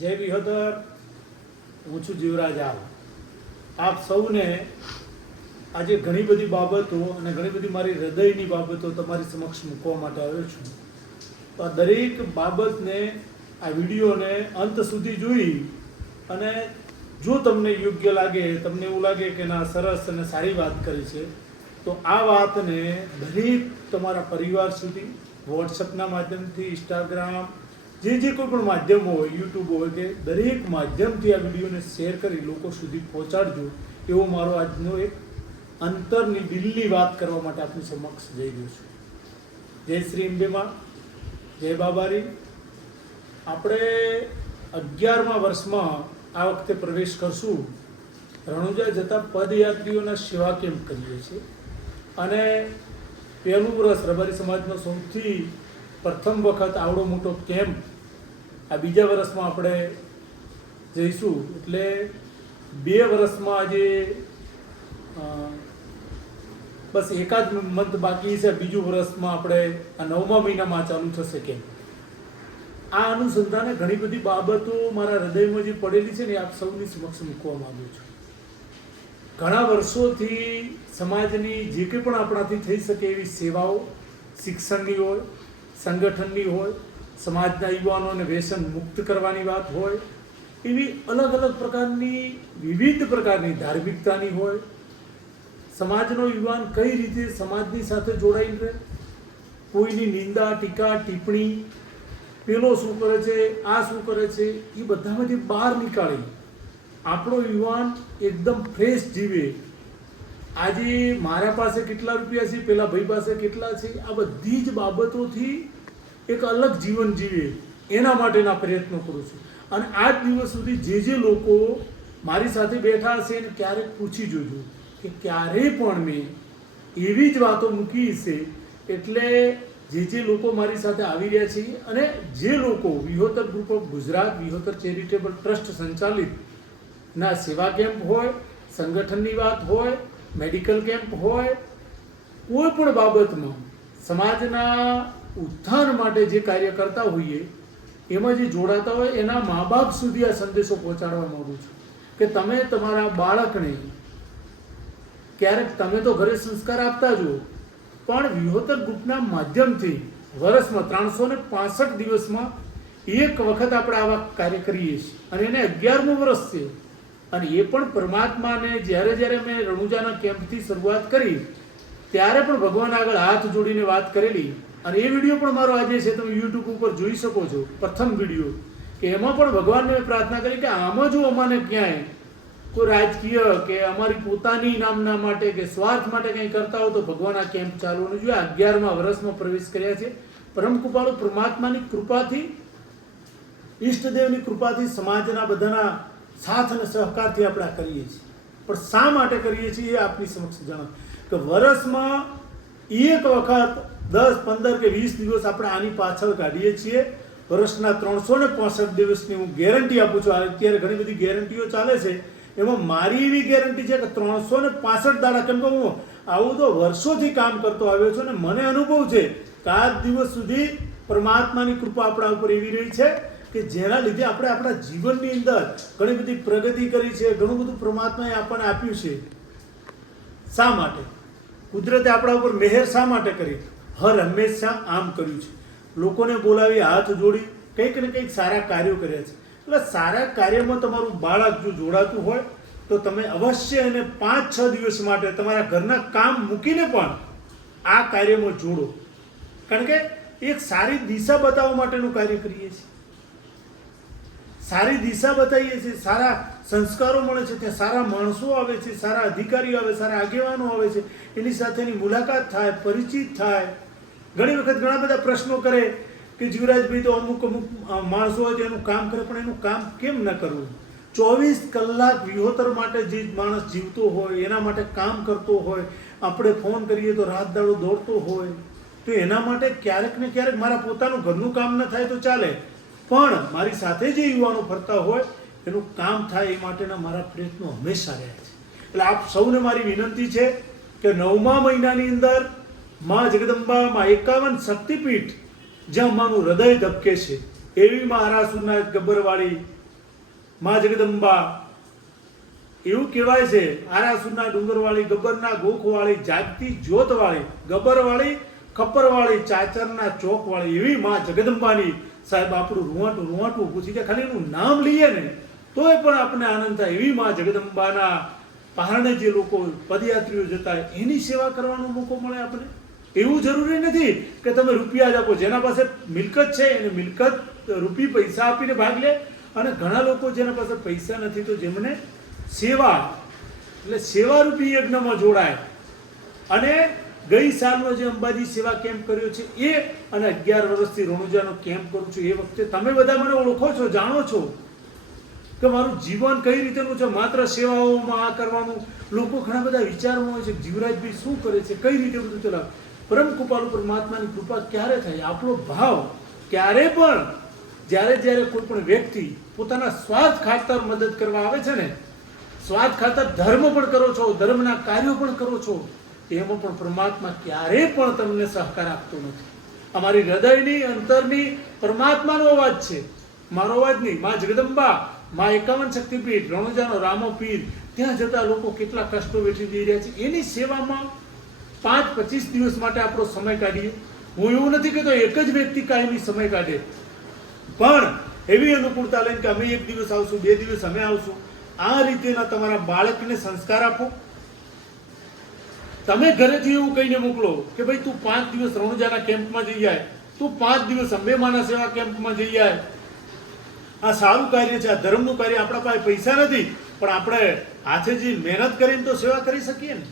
જય વિહોદર હું છું જીવરાજ આવ આપ સૌને આજે ઘણી બધી બાબતો અને ઘણી બધી મારી હૃદયની બાબતો તમારી સમક્ષ મૂકવા માટે આવ્યો છું. તો આ દરેક બાબતને, આ વિડીયોને અંત સુધી જોઈ અને જો તમને યોગ્ય લાગે, તમને એવું લાગે કે ના, સરસ અને સારી વાત કરી છે, તો આ વાતને દરેક તમારા પરિવાર સુધી વોટ્સઅપના માધ્યમથી ઇન્સ્ટાગ્રામ જે જે કોઈ પણ માધ્યમ હોય યુટ્યુબ હોય કે દરેક માધ્યમથી આ વિડીયોને શેર કરી લોકો સુધી પહોંચાડજો. એવો મારો આજનો એક અંતરની દિલની વાત કરવા માટે આપની સમક્ષ જઈ રહ્યો છું. જય શ્રી અંબેમાં જય બાબારી. આપણે અગિયારમા વર્ષમાં આ વખતે પ્રવેશ કરશું. રણુજા જતા પદયાત્રીઓના સેવા કેમ્પ કરીએ છીએ? અને પહેલું વર્ષ રબારી સમાજનો સૌથી પ્રથમ વખત આવડો મોટો કેમ્પ આ બીજા વર્ષમાં આપણે જઈશું. એટલે બે વર્ષમાં આજે બસ એકાદ મંથ બાકી છે. બીજું વર્ષમાં આપણે આ નવમા મહિનામાં ચાલુ થશે કેમ્પ. આ અનુસંધાને ઘણી બધી બાબતો મારા હૃદયમાં જે પડેલી છે ને આપ સૌની સમક્ષ મૂકવા માંગુ છું. ઘણા વર્ષોથી સમાજની જે કંઈ પણ આપણાથી થઈ શકે એવી સેવાઓ, શિક્ષણની હોય સંગઠનની હોય, સમાજના યુવાનોને વ્યસન મુક્ત કરવાની વાત હોય, એવી અલગ અલગ પ્રકારની, વિવિધ પ્રકારની ધાર્મિકતાની હોય, સમાજનો યુવાન કઈ રીતે સમાજની સાથે જોડાઈને રહે? કોઈની નિંદા, ટીકા, ટિપ્પણી, પેલો શું કરે છે, આ શું કરે છે, એ બધામાંથી બહાર નીકાળી આપણો યુવાન એકદમ ફ્રેશ જીવે આજે મારા પાસે કેટલા રૂપિયા છે, પેલા ભાઈ પાસે કેટલા છે, આ બધી જ બાબતોથી એક અલગ જીવન જીવે, એના માટેના પ્રયત્નો કરું છું. અને આજ દિવસ સુધી જે જે લોકો મારી સાથે બેઠા હશે એને ક્યારેક પૂછી જોજો કે ક્યારેય પણ મેં એવી જ વાતો મૂકી છે એટલે જે જે લોકો મારી સાથે આવી રહ્યા છે અને જે લોકો Vihotar group of Gujarat, Vihotar charitable trust સંચાલિત ના સેવા કેમ્પ હોય, સંગઠનની વાત હોય મેડિકલ કેમ્પ હોય, કોઈ પણ બાબતમાં સમાજના ઉત્થાન માટે જે કાર્ય કરતા હોઈએ, એમાં જે જોડાતા હોય, એના મા બાપ સુધી આ સંદેશો પહોંચાડવા માંગુ છું. કે તમે તમારા બાળકને ક્યારેક તમે તો ઘરે સંસ્કાર આપતા જ પણ વિહોતર ગ્રુપના માધ્યમથી વર્ષમાં ત્રણસો ને પાસઠ દિવસમાં એક વખત આપણે આવા કાર્ય કરીએ છીએ. અને એને અગિયારમું વર્ષ છે. અને એ પણ પરમાત્માને જ્યારે જ્યારે મેં રણુજાના કેમ્પથી શરૂઆત કરી, ત્યારે પણ ભગવાન આગળ હાથ જોડીને વાત કરેલી. અને એ વીડિયો પણ મારો આજે છે, તમે યુટ્યુબ ઉપર જોઈ શકો છો, પ્રથમ વીડિયો. કે એમાં પણ ભગવાનને મેં પ્રાર્થના કરી કે આમાં જો અમાને ક્યાંય કોઈ રાજકીય કે અમારી પોતાની નામના માટે કે સ્વાર્થ માટે કંઈ કરતા હો તો ભગવાન આ કેમ્પ ચાલવાનું જોઈએ, અગિયારમાં વર્ષમાં પ્રવેશ કર્યા છે. પરમ કૃપાળુ પરમાત્માની કૃપાથી, ઈષ્ટદેવની કૃપાથી સમાજના બધાના સાથ અને સહકારથી આપણે આ કરીએ છીએ. પણ શા માટે કરીએ છીએ એ આપની સમક્ષ જણાવ. કે વર્ષમાં એક વખત દસ, પંદર કે વીસ દિવસ આપણે આની પાછળ કાઢીએ છીએ. વર્ષના ત્રણસો ને પાંસઠ દિવસની હું ગેરંટી આપું છું. અત્યારે ઘણી બધી ગેરંટીઓ ચાલે છે. એમાં મારી એવી ગેરંટી છે કે ત્રણસો ને પાસઠ દાડા, કેમ કે હું આવું તો વર્ષોથી કામ કરતો આવ્યો છું અને મને અનુભવ છે કે આજ દિવસ સુધી પરમાત્માની કૃપા આપણા ઉપર એવી રહી છે કે જેના લીધે આપણે આપણા જીવનની અંદર ઘણી બધી પ્રગતિ કરી છે, ઘણું બધું પરમાત્માએ આપણને આપ્યું છે. શા માટે? કુદરતે આપણા ઉપર મહેર શા માટે કરી? હર હંમેશા આમ કર્યું છે. લોકોને બોલાવી હાથ જોડી કંઈક ને કંઈક સારા કાર્યો કર્યા છે. એટલે સારા કાર્યમાં તમારું બાળક જો જોડાતું હોય, તો તમે અવશ્ય એને પાંચ છ દિવસ માટે તમારા ઘરના કામ મૂકીને પણ આ કાર્યમાં જોડો. કારણ કે એક સારી દિશા બતાવવા માટેનું કાર્ય કરીએ છીએ. સારી દિશા બતાવીએ છીએ, સારા સંસ્કારો મળે છે, ત્યાં સારા માણસો આવે છે, સારા અધિકારીઓ આવે, સારા આગેવાનો આવે છે, એની સાથેની મુલાકાત થાય, પરિચિત થાય. ઘણી વખત ઘણા બધા પ્રશ્નો કરે કે જીવરાજભાઈ તો અમુક અમુક માણસો હોય તો એનું કામ કરે, પણ એનું કામ કેમ ન કરવું? ચોવીસ કલાક વ્યુહોતર માટે જે માણસ જીવતો હોય, એના માટે કામ કરતો હોય, આપણે ફોન કરીએ તો રાત દાડો દોડતો હોય, તો એના માટે ક્યારેક ને ક્યારેક મારા પોતાનું ઘરનું કામ ન થાય તો ચાલે. પણ મારી સાથે જે યુવાનો ફરતા હોય, એનું કામ થાય એ માટેના મારા પ્રયત્નો હંમેશા રહ્યા છે. એટલે આપ સૌને મારી વિનંતી છે કે નવમા મહિનાની અંદરમાં જગદંબા, માં એકાવન શક્તિપીઠ, જ્યાં માનું હૃદય ધબકે છે, એવી મહારાસુરના ગબ્બરવાળી મા જગદંબા, એવું કહેવાય છે આરાસુરના ડુંગરવાળી, ગબ્બરના ગોખવાળી, જાગતી જ્યોતવાળી, ગબ્બરવાળી, ખપ્પરવાળી, ચાચરના ચોકવાળી, એવી માં જગદંબાની સાહેબ, આપણું રૂવાટું રૂવાટું પૂછી જાય. ખાલી એનું નામ લઈએ ને, તોય પણ આપણને આનંદ થાય. એવી માં જગદંબાના પહાડે જે લોકો પદયાત્રીઓ જતા એની સેવા કરવાનો મોકો મળે આપણે? એવું જરૂરી નથી કે તમે રૂપિયા જ આપો. જેના પાસે મિલકત છે, એને મિલકત રૂપી પૈસા આપીને ભાગ લે. અને ઘણા લોકો જેના પાસે પૈસા નથી, તો જેમને સેવા, એટલે સેવારૂપી યજ્ઞમાં જોડાય. અને ગઈ સાલનો જે અંબાજી સેવા કેમ્પ કર્યો છે, એ અને અગિયાર વર્ષથી રણુજાનો કેમ્પ કરું છું એ વખતે તમે બધા મને ઓળખો છો, જાણો છો કે મારું જીવન કઈ રીતેનું છે, માત્ર સેવાઓમાં આ કરવાનું, લોકો ઘણા બધા વિચારમાં હોય છે જીવરાજભાઈ શું કરે છે, કઈ રીતે બધું ચલાવે. પરમ કૃપાલ ઉપર મહાત્માની કૃપા ક્યારે થાય? આપણો ભાવ ક્યારે પણ જ્યારે જ્યારે કોઈ પણ વ્યક્તિ પોતાના સ્વાર્થ ખાતર મદદ કરવા આવે છે ને, સ્વાર્થ ખાતર ધર્મ પણ કરો છો, ધર્મના કાર્યો પણ કરો છો એમાં પણ પરમાત્મા ક્યારે પણ તમને સહકાર આપતો નથી. અમારી હૃદયની, અંતરની પરમાત્માનો અવાજ છે. મારો અવાજ નહીં, માં જગદંબા, માં એકાવન શક્તિપીઠ, રણુજાનો રામો પીર ત્યાં જતા લોકો કેટલા કષ્ટો વેઠી જઈ રહ્યા છે. એની સેવામાં પાંચ, પચીસ દિવસ માટે આપણો સમય કાઢીએ. હું એવું નથી કહેતો, એક જ વ્યક્તિ કાયમી સમય કાઢે. પણ એવી અનુકૂળતા લઈને કે અમે એક દિવસ આવશું, બે દિવસ અમે આવશું, આ રીતેના તમારા બાળકને સંસ્કાર આપો. તમે ઘરેથી એવું કહીને મોકલો કે ભાઈ તું પાંચ દિવસ રણુજાના કેમ્પમાં જઈ જાય, તું પાંચ દિવસ અંબેમાના સેવા કેમ્પમાં જઈ જાય. આ સારું કાર્ય છે, આ ધર્મનું કાર્ય આપણા પાસે પૈસા નથી, પણ આપણે હાથેથી મહેનત કરીને તો સેવા કરી શકીએ ને.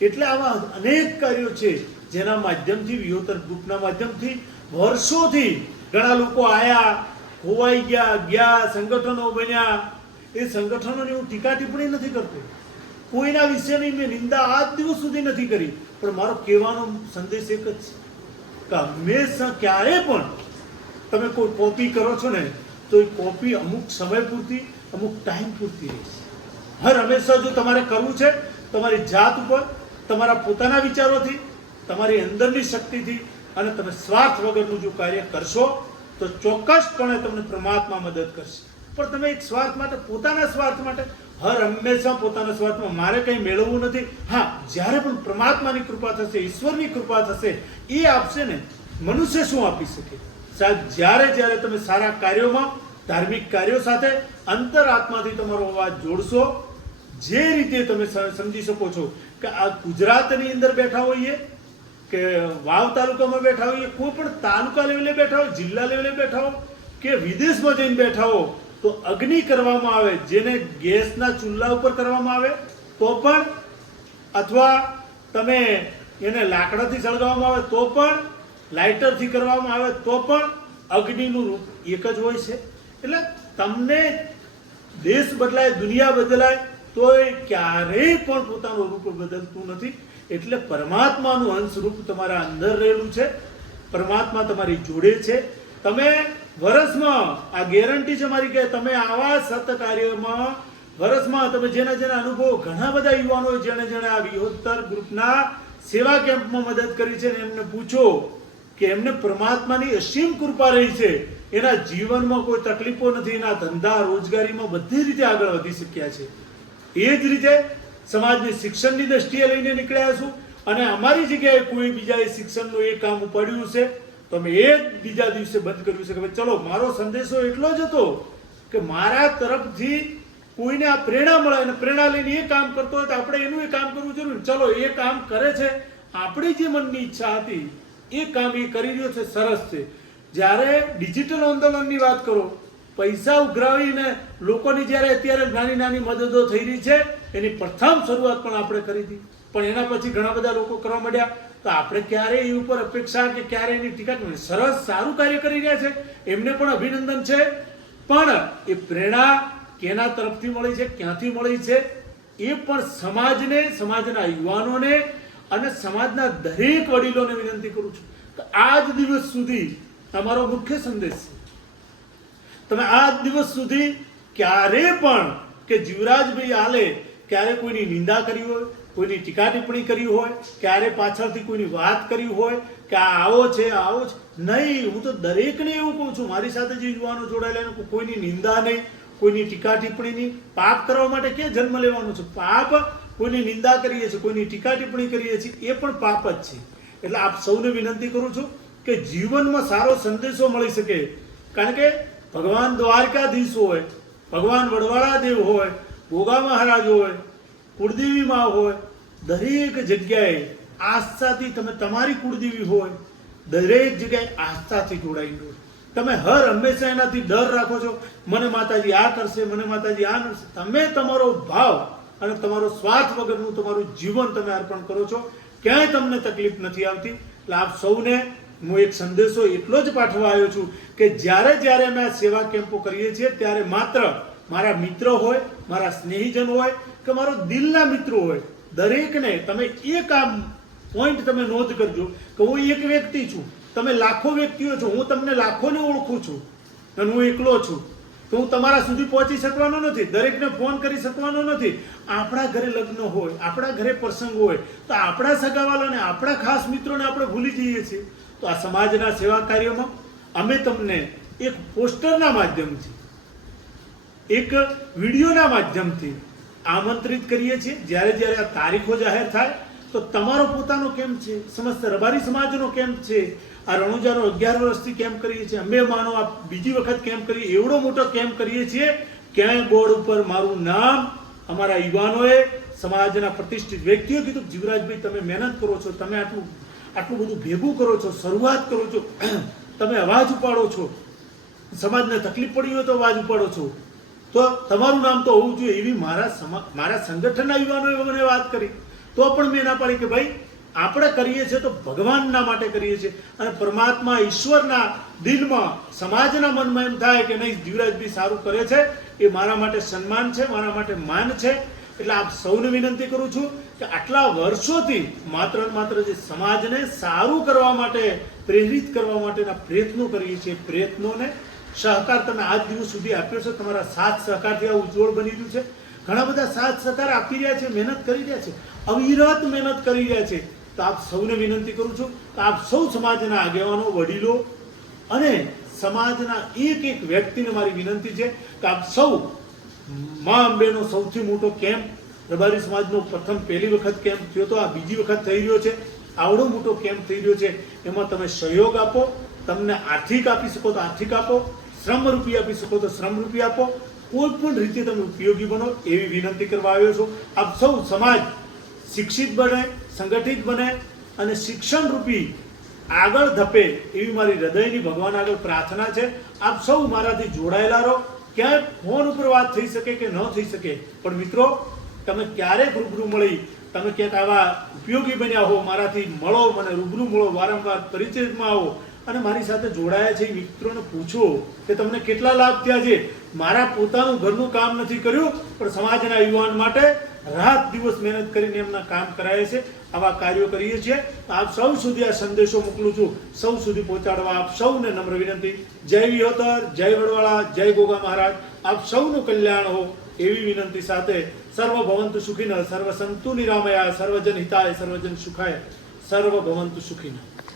એટલે આવા અનેક કાર્યો છે, જેના માધ્યમથી વિયોતર ગ્રુપના માધ્યમથી વર્ષોથી ઘણા લોકો આયા, ખોવાઈ ગયા ગયા, સંગઠનો બન્યા. એ સંગઠનોની હું ટીકા ટિપ્પણી નથી કરતો. કોઈના વિશેની મેં નિંદા આજ દિવસ સુધી નથી કરી. પણ મારો કહેવાનો સંદેશ એક જ છે કે હંમેશા ક્યારે પણ તમે કોઈ કોપી કરો છો ને, તો એ કોપી અમુક સમય પૂરતી, અમુક ટાઈમ પૂરતી રહેશે હર હંમેશા જો તમારે કરવું છે, તમારી જાત ઉપર, તમારા પોતાના વિચારોથી, તમારી અંદરની શક્તિથી અને તમે સ્વાર્થ વગરનું જો કાર્ય કરશો, તો ચોક્કસપણે તમને પરમાત્મા મદદ કરશે. પણ તમે એક સ્વાર્થ માટે, પોતાના સ્વાર્થ માટે હર હંમેશા પોતાના સ્વાર્થમાં મારે કંઈ મેળવવું નથી. હા, જ્યારે પણ પરમાત્માની કૃપા થશે, ઈશ્વરની કૃપા થશે, એ આપશે ને, મનુષ્ય શું આપી શકે? સાહેબ, જ્યારે જ્યારે તમે સારા કાર્યોમાં, ધાર્મિક કાર્યો સાથે અંતરાત્માથી તમારો અવાજ જોડશો, જે રીતે તમે સમજી શકો છો કે આ ગુજરાતની અંદર બેઠા હોઈએ, કે વાવ તાલુકામાં બેઠા હોઈએ, કોઈ પણ તાલુકા લેવલે બેઠા હોય, જિલ્લા લેવલે બેઠા હો કે વિદેશમાં જઈને બેઠા હો તો અગ્નિ કરવામાં આવે, જેને ગેસના ચૂલા ઉપર કરવામાં આવે, તો પણ, અથવા તમે એને લાકડાથી સળગાવવામાં આવે, તો પણ, લાઇટરથી કરવામાં આવે, તો પણ અગ્નિનું રૂપ એક જ હોય છે. એટલે તમને દેશ બદલાય, દુનિયા બદલાય, તોય ક્યારેય પણ પોતાનું રૂપ બદલતું નથી. એટલે પરમાત્માનું અંશ રૂપ તમારા અંદર રહેલું છે. પરમાત્મા તમારી જોડે છે. તમે વર્ષમાં આ ગેરંટી છે મારી કે તમે આવા સત કાર્યમાં વર્ષમાં તમે જેના જેના અનુભવો ઘણા બધા યુવાનો જેણે જેણે આ વિહોત્તર ગ્રુપના સેવા કેમ્પમાં મદદ કરી છે ને એમને પૂછો કે એમને પરમાત્માની અસીમ કૃપા રહી છે. એના જીવનમાં કોઈ તકલીફો નથી, એના ધંધા, રોજગારીમાં બધી રીતે આગળ વધી શક્યા છે. એ જ રીતે સમાજની શિક્ષણની દ્રષ્ટિએ લઈને નીકળ્યા છું અને અમારી જગ્યાએ કોઈ બીજાએ શિક્ષણનું એ કામ ઉપાડ્યું છે તો અમે એ જ બીજા દિવસે બંધ કર્યું છે કે ભાઈ, ચલો, મારો સંદેશો એટલો જ હતો કે મારા તરફથી કોઈને આ પ્રેરણા મળે અને પ્રેરણા લઈને એ કામ કરતો હોય તો આપણે એનું એ કામ કરવું જરૂરી. ચલો, એ કામ કરે છે. આપણી જે મનની ઈચ્છા હતી, એ કામ એ કરી રહ્યો છે, સરસ છે. જ્યારે ડિજિટલ આંદોલનની વાત કરો, પૈસા ઉઘરાવીને લોકોની જ્યારે અત્યારે નાની નાની મદદો થઈ રહી છે, એની પ્રથમ શરૂઆત પણ આપણે કરી હતી. પણ એના પછી ઘણા બધા લોકો કરવા માંડ્યા. તો આપણે ક્યારે એ ઉપર અપેક્ષા કે ક્યારે એની ટીકા સરસ, સારું કાર્ય કરી રહ્યા છે. એમને પણ અભિનંદન છે. પણ એ પ્રેરણા કેના તરફથી મળી છે, ક્યાંથી મળી છે? એ પણ સમાજને, સમાજના યુવાનોને અને સમાજના દરેક વડીલોને વિનંતી કરું છું કે આજ દિવસ સુધી તમારો મુખ્ય સંદેશ છે. તમે આજ દિવસ સુધી ક્યારે પણ કે જીવરાજભાઈ આલે ક્યારે કોઈની નિંદા કરી હોય, કોઈની ટીકા ટિપ્પણી કરી હોય, ક્યારે પાછળથી કોઈની વાત કરી હોય કે આ આવો છે આવો છે. નહીં, હું તો દરેકને એવું કહું છું, મારી સાથે જે યુવાનો જોડાયેલા કોઈની નિંદા નહીં, કોઈની ટીકા ટિપ્પણી નહીં. પાપ કરવા માટે ક્યાં જન્મ લેવાનો છે? પાપ કોઈની નિંદા કરીએ છીએ, કોઈની ટીકા ટિપ્પણી કરીએ છીએ, એ પણ પાપ જ છે. એટલે આપ સૌને વિનંતી કરું છું કે જીવનમાં સારો સંદેશો મળી શકે. કારણ કે ભગવાન દ્વારકાધીશ હોય, ભગવાન વડવાળા દેવ હોય ગોગા મહારાજ હોય, કુળદેવી માં હોય, દરેક જગ્યાએ આસ્થાથી તમે તમારી કુળદેવી હોય, દરેક જગ્યાએ આસ્થાથી જોડાઈને રહો. તમે હર હંમેશા એનાથી ડર રાખો છો, મને માતાજી આ કરશે, મને માતાજી આ કરશે. તમે તમારો ભાવ અને તમારો સ્વાર્થ વગરનું તમારું જીવન તમે અર્પણ કરો છો. ક્યાંય તમને તકલીફ નથી આવતી. એટલે આપ સૌને હું એક સંદેશો એટલો જ પાઠવા આવ્યો છું કે જ્યારે જ્યારે અમે આ સેવા કેમ્પો કરીએ છીએ, ત્યારે માત્ર મારા મિત્ર હોય, મારા સ્નેહીજન હોય કે મારો દિલના મિત્રો હોય, દરેકને તમે એક આમ પોઈન્ટ તમે નોંધ કરજો કે હું એક વ્યક્તિ છું. તમે લાખો વ્યક્તિઓ છો. હું તમને લાખોને ઓળખું છું અને હું એકલો છું. તો હું તમારા સુધી પહોંચી શકવાનો નથી. દરેકને ફોન કરી શકવાનો નથી. આપણા ઘરે લગ્ન હોય, આપણા ઘરે પ્રસંગ હોય, તો આપણા સગાવાલાને, આપણા ખાસ મિત્રોને આપણે ભૂલી જઈએ છીએ. તો આ સમાજના સેવા કાર્યોમાં અમે તમને એક પોસ્ટરના માધ્યમથી એક વિડીયોના માધ્યમથી આમંત્રિત કરીએ છીએ. જ્યારે જ્યારે આ તારીખો જાહેર થાય, તો તમારો પોતાનો કેમ્પ છે? સમસ્ત રબારી સમાજનો કેમ્પ છે? આ રણુજાનો અગિયાર વર્ષથી કેમ્પ કરીએ છીએ? અમે માનો આ બીજી વખત કેમ્પ કરીએ? એવડો મોટો કેમ્પ કરીએ છીએ? ક્યાંય બોર્ડ ઉપર મારું નામ અમારા યુવાનોએ, સમાજના પ્રતિષ્ઠિત વ્યક્તિઓ કીધું જીવરાજભાઈ, તમે મહેનત કરો છો, તમે આટલું આટલું બધું ભેગું કરો છો, શરૂઆત કરો છો, તમે અવાજ ઉપાડો છો. સમાજને તકલીફ પડી હોય તો અવાજ ઉપાડો છો. તો તમારું નામ તો હોવું જોઈએ એવી મારા મારા સંગઠનના યુવાનોએ મને વાત કરી. તો પણ મેં ના પાડી કે ભાઈ, આપણે કરીએ છીએ તો ભગવાનના માટે કરીએ છીએ. અને પરમાત્મા ઈશ્વરના દિલમાં, સમાજના મનમાં એમ થાય કે નહીં જીવરાજભાઈ સારું કરે છે, એ મારા માટે સન્માન છે, મારા માટે માન છે. એટલે આપ સૌને વિનંતી કરું છું કે આટલા વર્ષોથી માત્ર માત્ર જે સમાજને સારું કરવા માટે પ્રેરિત કરવા માટેના પ્રયત્નો કરીએ છીએ, પ્રયત્નોને સહકાર તમે આજ દિવસ સુધી આપ્યો છે. તમારા સાથ સહકારથી આ ઉજ્જવળ બની રહ્યું છે. ઘણા બધા સાથ સહકાર આપી રહ્યા છે, મહેનત કરી રહ્યા છે, અવિરત મહેનત કરી રહ્યા છે. તો આપ સૌને વિનંતી કરું છું કે આપ સૌ સમાજના આગેવાનો, વડીલો અને સમાજના એક એક વ્યક્તિને મારી વિનંતી છે કે આપ સૌ મા અંબેનો સૌથી મોટો કેમ્પ, રબારી સમાજનો પ્રથમ પહેલી વખત કેમ્પ થયો તો આ બીજી વખત થઈ રહ્યો છે. આવડો મોટો કેમ્પ થઈ રહ્યો છે. એમાં તમે સહયોગ આપો, તમને આર્થિક આપી શકો તો આર્થિક આપો. શ્રમ રૂપિયા આપી શકો તો શ્રમ રૂપિયા આપો. કોઈ પણ રીતે તમે ઉપયોગી બનો એવી વિનંતી કરવા આવ્યો છું. આપ સૌ સમાજ શિક્ષિત બને, સંગઠિત બને અને શિક્ષણ રૂપી આગળ ધપે એવી મારી હૃદયની ભગવાન આગળ પ્રાર્થના છે. આપ સૌ મારાથી જોડાયેલા રહો. ક્યાંય ફોન ઉપર વાત થઈ શકે કે ન થઈ શકે, પણ મિત્રો, તમે ક્યારેક રૂબરૂ મળી, તમે ક્યાંક આવા ઉપયોગી બન્યા હો, મારાથી મળો, મને રૂબરૂ મળો, વારંવાર પરિચયમાં આવો અને મારી સાથે જોડાયા છે એ મિત્રોને પૂછો કે તમને કેટલા લાભ થયા છે? મારા પોતાનું ઘરનું કામ નથી કર્યું, પણ સમાજના યુવાન માટે રાત દિવસ મહેનત કરીને એમના કામ કરાય છે. આવા કાર્યો કરીએ છીએ. આપ સૌ સુધી આ સંદેશો મોકલું છું. સૌ સુધી પહોંચાડવા આપ સૌને નમ્ર વિનંતી. જય વિહોતર, જય વડવાળા, જય ગોગા મહારાજ. આપ સૌનું કલ્યાણ હો એવી વિનંતી સાથે સર્વ ભવંતુ સુખીન, સર્વ સંતુ નિરામયા સર્વજન હિતાય, સર્વજન સુખાય. સર્વ ભવંતુ સુખીન.